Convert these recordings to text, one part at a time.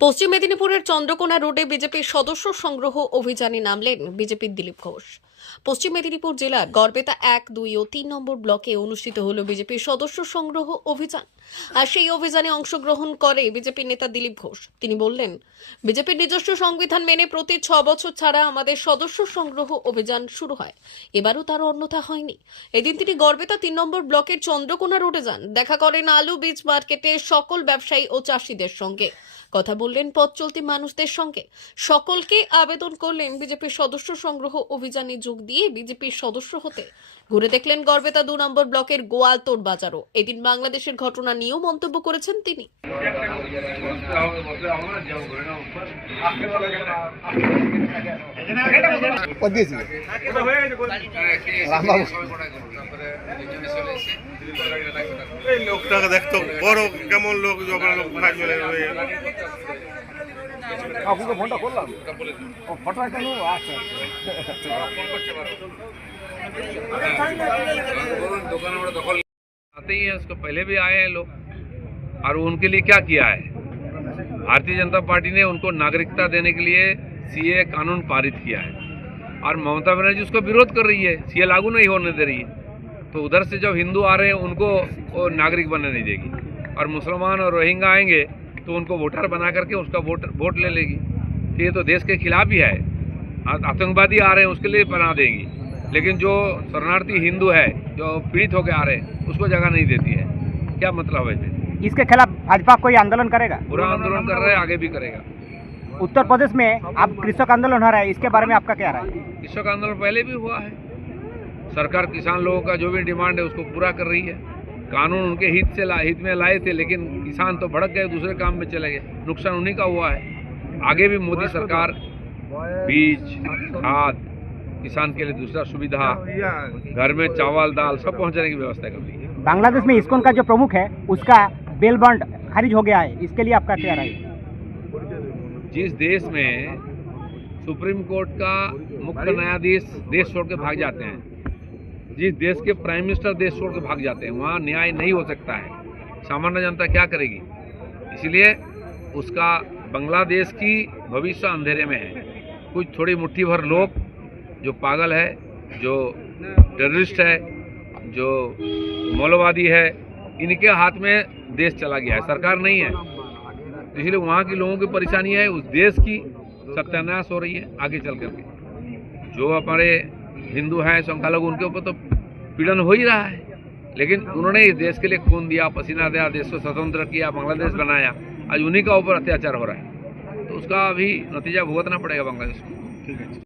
পশ্চিম মেদিনীপুরের চন্দ্রকোনা রোডে বিজেপির সদস্য সংগ্রহ অভিযানে নামলেন বিজেপির দিলীপ ঘোষ। পশ্চিম মেদিনীপুর জেলার গড়বেতা এক, দুই ও তিন নম্বর ব্লকে অনুষ্ঠিত হল বিজেপির সদস্য সংগ্রহ অভিযান। আর সেই অভিযানে অংশগ্রহণ করে বিজেপির নেতা দিলীপ ঘোষ। তিনি বললেন, বিজেপির নিজস্ব সংবিধান মেনে প্রতি ছ বছর ছাড়া আমাদের সদস্য সংগ্রহ অভিযান শুরু হয়। এবারও তার অন্যথা হয়নি। এদিন তিনি গড়বেতা তিন নম্বর ব্লকের চন্দ্রকোনা রোডে যান। দেখা করেন আলু বীজ মার্কেটে সকল ব্যবসায়ী ও চাষিদের সঙ্গে। কথা বললেন পথ চলতি মানুষদের সঙ্গে। সকলকে আবেদন করলেন বিজেপির সদস্য সংগ্রহ অভিযানে যোগ দিয়ে বিজেপির সদস্য হতে। ঘুরে দেখলেন গর্বেতা দু নম্বর ব্লকের গোয়ালতোড় বাজারও। এদিন বাংলাদেশের ঘটনা নিয়েও মন্তব্য করেছেন তিনি। রামবাবু। এই লোকটাকে দেখতো বড় কেমন লোক যখন লোক ভাই চলে যাবে আপনাকে ফোনটা করলাম ও ফটোটা কেন আচ্ছা आते ही हैं उसको पहले भी आए हैं लोग और उनके लिए क्या किया है भारतीय जनता पार्टी ने उनको नागरिकता देने के लिए सीए कानून पारित किया है और ममता बनर्जी उसको विरोध कर रही है सीए लागू नहीं होने दे रही है तो उधर से जब हिंदू आ रहे हैं उनको वो नागरिक बनने नहीं देगी। और मुसलमान और रोहिंगा आएँगे तो उनको वोटर बना करके उसका वोट वोट ले लेगी। तो ये तो देश के खिलाफ ही है। आतंकवादी आ रहे हैं उसके लिए बना देंगी। लेकिन जो शरणार्थी हिंदू है जो पीड़ित होकर आ रहे हैं उसको जगह नहीं देती है। क्या मतलब है इसे? इसके खिलाफ भाजपा कोई आंदोलन करेगा? पूरा आंदोलन कर रहे हैं आगे भी करेगा। उत्तर प्रदेश में अब कृषक आंदोलन हो रहा है इसके बारे में आपका क्या राय? है कृषक आंदोलन पहले भी हुआ है। सरकार किसान लोगों का जो भी डिमांड है उसको पूरा कर रही है। कानून उनके हित से ला, हित में लाए थे लेकिन किसान तो भड़क गए दूसरे काम में चले गए। नुकसान उन्हीं का हुआ है। आगे भी मोदी सरकार बीज खाद किसान के लिए दूसरा सुविधा घर में चावल दाल सब पहुँचाने की व्यवस्था कर है बांग्लादेश में इस्कॉन का जो प्रमुख है उसका बेल बॉन्ड खारिज हो गया है। इसके लिए आपका क्या राय? जिस देश में सुप्रीम कोर्ट का मुख्य न्यायाधीश देश छोड़ के भाग जाते हैं जिस देश के प्राइम मिनिस्टर देश छोड़ के भाग जाते हैं, वहाँ न्याय नहीं हो सकता है। सामान्य जनता क्या करेगी? इसलिए उसका बांग्लादेश की भविष्य अंधेरे में है। कुछ थोड़ी मुट्ठी भर लोग जो पागल है, जो टेररिस्ट है, जो मौलवादी है, इनके हाथ में देश चला गया है। सरकार नहीं है। तो इसलिए वहाँ के लोगों की परेशानी है, उस देश की सत्यानाश हो रही है, आगे चल करके। जो हमारे हिंदू हैं, संख्यालघु, उनके ऊपर तो पीड़न हो ही रहा है। लेकिन उन्होंने इस देश के लिए खून दिया, पसीना दिया, देश को स्वतंत्र किया, बांग्लादेश बनाया। आज उन्हीं का ऊपर अत्याचार हो रहा है। तो उसका अभी नतीजा भुगतना पड़ेगा बांग्लादेश को।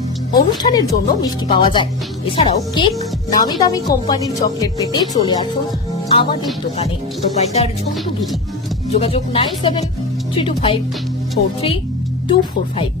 অনুষ্ঠানের জন্য মিষ্টি পাওয়া যায়। এছাড়াও কেক নামি দামি কোম্পানির চকলেট পেতে চলে আসুন আমাদের দোকানে। ঝন্টু গিরি। যোগাযোগ nine seven three two five four three two four five.